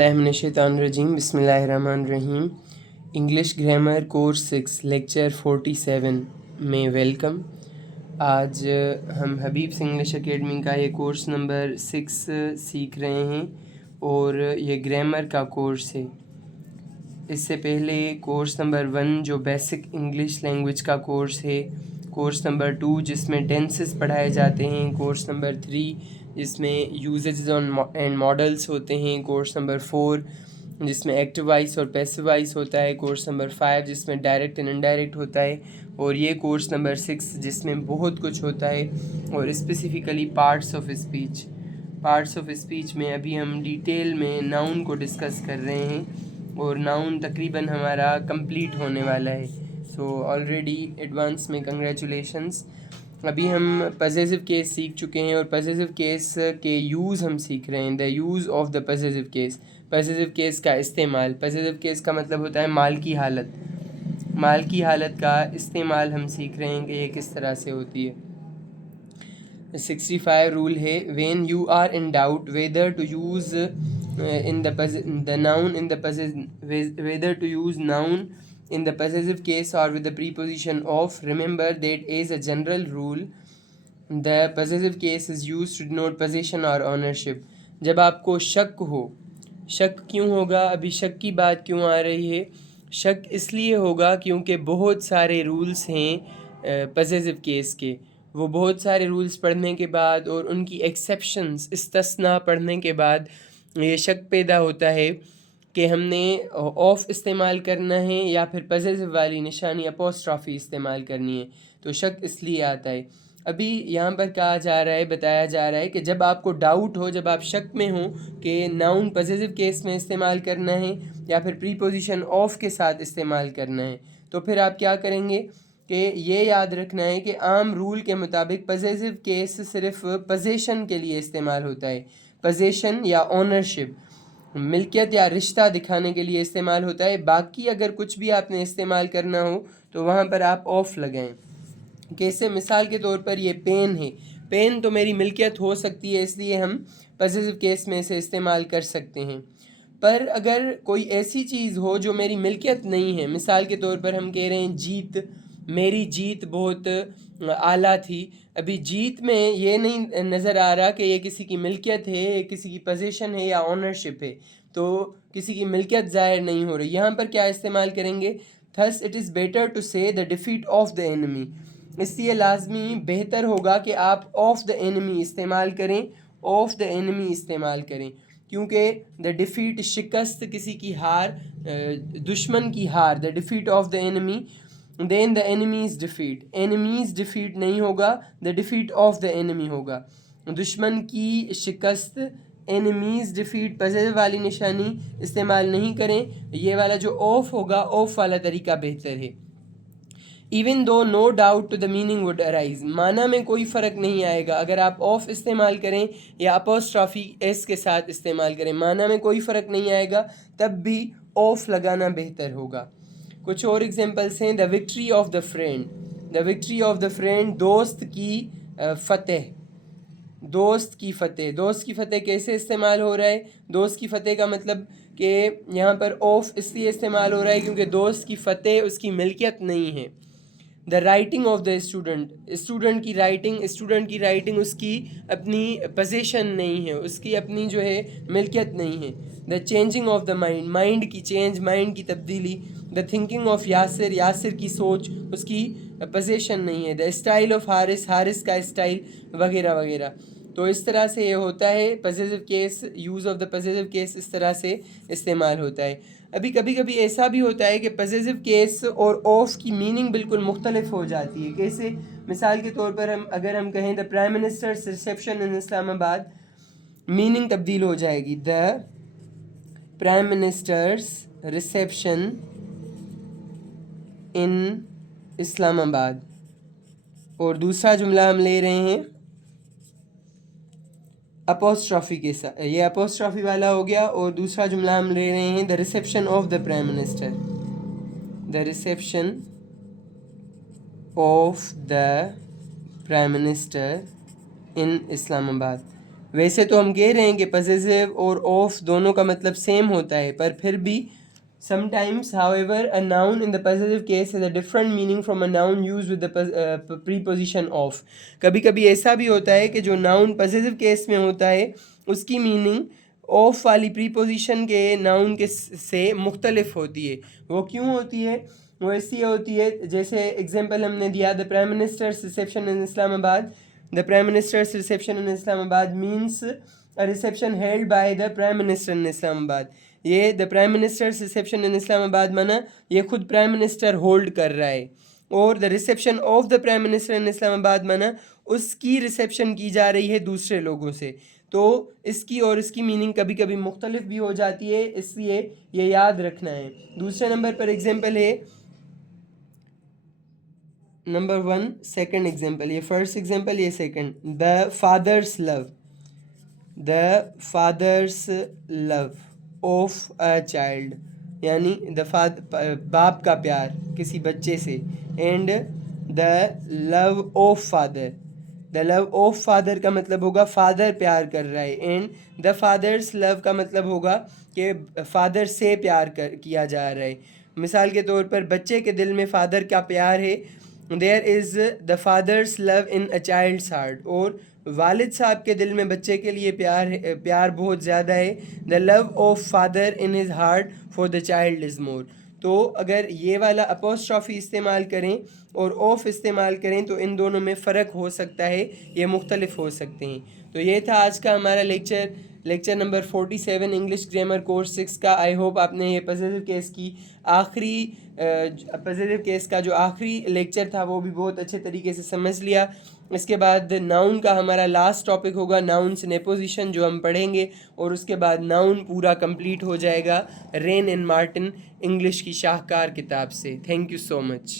बिस्मिल्लाहिर्रहमानिर्रहीम बिस्मिल्लाहिर्रहमानिर्रहीम। English grammar course 6 lecture 47 में वेलकम। आज हम हबीब इंग्लिश एकेडमी का ये कोर्स नंबर 6 सीख रहे हैं और ये ग्रामर का कोर्स है। इससे पहले कोर्स नंबर 1 जो बेसिक इंग्लिश लैंग्वेज का कोर्स है, कोर्स नंबर 2 जिसमें टेंसेस पढ़ाए जाते हैं, कोर्स नंबर 3 जिसमें यूजेज एंड मॉडल्स होते हैं, कोर्स नंबर 4 जिसमें एक्टिव वॉइस और पैसिव वॉइस होता है, कोर्स नंबर 5 जिसमें डायरेक्ट एंड इनडायरेक्ट होता है, और ये कोर्स नंबर 6 जिसमें बहुत कुछ होता है और स्पेसिफ़िकली पार्ट्स ऑफ स्पीच में अभी हम डिटेल में नाउन को डिस्कस कर रहे हैं और नाउन तकरीबन हमारा कंप्लीट होने वाला है। सो ऑलरेडी एडवांस में कंग्रेचुलेशंस। अभी हम पॉसेसिव केस सीख चुके हैं और पॉसेसिव केस के यूज़ हम सीख रहे हैं, the use of the possessive case, possessive case का इस्तेमाल। पॉसेसिव केस का मतलब होता है माल की हालत का इस्तेमाल हम सीख रहे हैं कि ये किस तरह से होती है। 65 रूल है, when you are in doubt whether to use noun in the possessive case or with the preposition of, remember that as a general rule the possessive case is used to denote possession or ownership। जब आपको शक हो, शक क्यों होगा, अभी शक की बात क्यों आ रही है? शक इसलिए होगा क्योंकि बहुत सारे रूल्स हैं possessive केस के। वो बहुत सारे रूल्स पढ़ने के बाद और उनकी एक्सेप्शंस, इस्तिस्ना पढ़ने के बाद ये शक पैदा होता है कि हमने ऑफ इस्तेमाल करना है या फिर पॉसेसिव वाली निशानी अपॉस्ट्रॉफी इस्तेमाल करनी है। तो शक इसलिए आता है। अभी यहाँ पर बताया जा रहा है कि जब आपको डाउट हो, जब आप शक में हो कि नाउन पॉसेसिव केस में इस्तेमाल करना है या फिर प्रीपोजिशन ऑफ के साथ इस्तेमाल करना है, तो फिर आप क्या करेंगे कि ये याद रखना है कि आम रूल के मुताबिक पॉसेसिव केस सिर्फ पोजेशन के लिए इस्तेमाल होता है। पोजेशन या ओनरशिप, मिल्कियत या रिश्ता दिखाने के लिए इस्तेमाल होता है। बाकी अगर कुछ भी आपने इस्तेमाल करना हो तो वहाँ पर आप ऑफ लगाएं। कैसे? मिसाल के तौर पर ये पेन है, पेन तो मेरी मिल्कियत हो सकती है, इसलिए हम पॉसेसिव केस में इसे इस्तेमाल कर सकते हैं। पर अगर कोई ऐसी चीज़ हो जो मेरी मिल्कियत नहीं है, मिसाल के तौर पर हम कह रहे हैं जीत, मेरी जीत बहुत आला थी। अभी जीत में ये नहीं नज़र आ रहा कि ये किसी की मिल्कियत है, किसी की पोजीशन है या ओनरशिप है, तो किसी की मिल्कियत ज़ाहिर नहीं हो रही। यहाँ पर क्या इस्तेमाल करेंगे? Thus it is better to say the defeat of the enemy. इसलिए लाजमी बेहतर होगा कि आप ऑफ द एनिमी इस्तेमाल करें, क्योंकि द डिफीट शिकस्त, किसी की हार, दुश्मन की हार, the defeat of the enemy, then the enemy's defeat नहीं होगा, the defeat of the enemy होगा। दुश्मन की शिकस्त, एनिमीज़ डिफीट, पॉसेसिव वाली निशानी इस्तेमाल नहीं करें। ये वाला जो ऑफ होगा, ऑफ वाला तरीका बेहतर है। Even though no doubt to the meaning would arise, माना में कोई फ़र्क नहीं आएगा अगर आप ऑफ इस्तेमाल करें या अपॉस्ट्रॉफी एस के साथ इस्तेमाल करें, माना में कोई फ़र्क नहीं आएगा, तब भी ऑफ लगाना बेहतर होगा। कुछ और एग्जांपल्स हैं। The victory of the friend, दोस्त की फ़तेह, दोस्त की फ़तेह कैसे इस्तेमाल हो रहा है? दोस्त की फ़तेह का मतलब कि यहाँ पर ऑफ इसलिए इस्तेमाल हो रहा है क्योंकि दोस्त की फ़तेह उसकी मिल्कियत नहीं है। The writing of the student की राइटिंग उसकी अपनी पोजीशन नहीं है, उसकी अपनी जो है मिल्कियत नहीं है। The changing of the mind की चेंज, माइंड की तब्दीली। द थिंकिंग ऑफ यासिर की सोच, उसकी पोजीशन नहीं है। द स्टाइल ऑफ हारिस का स्टाइल, वगैरह वगैरह। तो इस तरह से ये होता है possessive case, use of the possessive case इस तरह से इस्तेमाल होता है। अभी कभी कभी ऐसा भी होता है कि पॉसेसिव केस और ऑफ की मीनिंग बिल्कुल मुख्तलिफ हो जाती है। कैसे? मिसाल के तौर पर अगर हम कहें the prime ministers reception in Islamabad, meaning तब्दील हो जाएगी, द प्राइम मिनिस्टर्स रिसेप्शन इन इस्लामाबाद। और दूसरा जुमला हम ले रहे हैं अपॉस्ट्रॉफी के साथ, ये अपॉस्ट्रॉफी वाला हो गया। और दूसरा जुमला हम ले रहे हैं the reception of the prime minister, the reception of the prime minister in Islamabad. ویسے تو ہم کہہ رہے ہیں کہ possessive اور of دونوں کا مطلب سیم ہوتا ہے, پر پھر بھی sometimes however a noun in the possessive case has a different meaning from a noun used with the preposition of. کبھی کبھی ایسا بھی ہوتا ہے کہ جو noun possessive case میں ہوتا ہے اس کی meaning آف والی پریپوزیشن کے ناؤن کے سے مختلف ہوتی ہے. وہ کیوں ہوتی ہے؟ وہ اس لیے ہوتی ہے, جیسے ایگزامپل ہم نے دیا, دا پرائم منسٹرس ریسیپشن ان اسلام آباد. دا پرائم منسٹرس ریسیپشن ان اسلام آباد means a reception held by the prime minister in اسلام آباد. یہ the prime ministers reception in Islamabad مانا یہ خود پرائم منسٹر ہولڈ کر رہا ہے, اور the reception of the prime minister in Islamabad مانا اس کی ریسیپشن کی جا رہی ہے دوسرے لوگوں سے. تو اس کی اور اس کی میننگ کبھی کبھی مختلف بھی ہو جاتی ہے, اس لیے یہ یاد رکھنا ہے. دوسرے نمبر پر ایگزامپل ہے نمبر 1 سیکنڈ ایگزامپل, یہ فرسٹ ایگزامپل, یہ second. The father's love, the father's love of a child, یعنی باپ کا پیار کسی بچے سے, and the love of father. The love of father کا مطلب ہوگا فادر پیار کر رہا ہے, اینڈ دا فادرس لو کا مطلب ہوگا کہ فادر سے پیار کیا جا رہا ہے. مثال کے طور پر بچے کے دل میں فادر کا پیار ہے, دیر از دا فادرس لو ان اے چائلڈس ہارٹ, اور والد صاحب کے دل میں بچے کے لیے پیار بہت زیادہ ہے. The love of father in his heart for the child is more. تو اگر یہ والا اپوسٹرافی استعمال کریں اور آف استعمال کریں تو ان دونوں میں فرق ہو سکتا ہے, یہ مختلف ہو سکتے ہیں. تو یہ تھا آج کا ہمارا lecture number 47 English grammar course 6 کا. آئی ہوپ آپ نے یہ پوزیٹیو کیس کا جو آخری لیکچر تھا وہ بھی بہت اچھے طریقے سے سمجھ لیا. اس کے بعد ناؤن کا ہمارا لاسٹ ٹاپک ہوگا, ناؤنس ان اپوزیشن, جو ہم پڑھیں گے, اور اس کے بعد ناؤن پورا کمپلیٹ ہو جائے گا رین اینڈ مارٹن انگلش کی شاہکار کتاب سے. Thank you so much.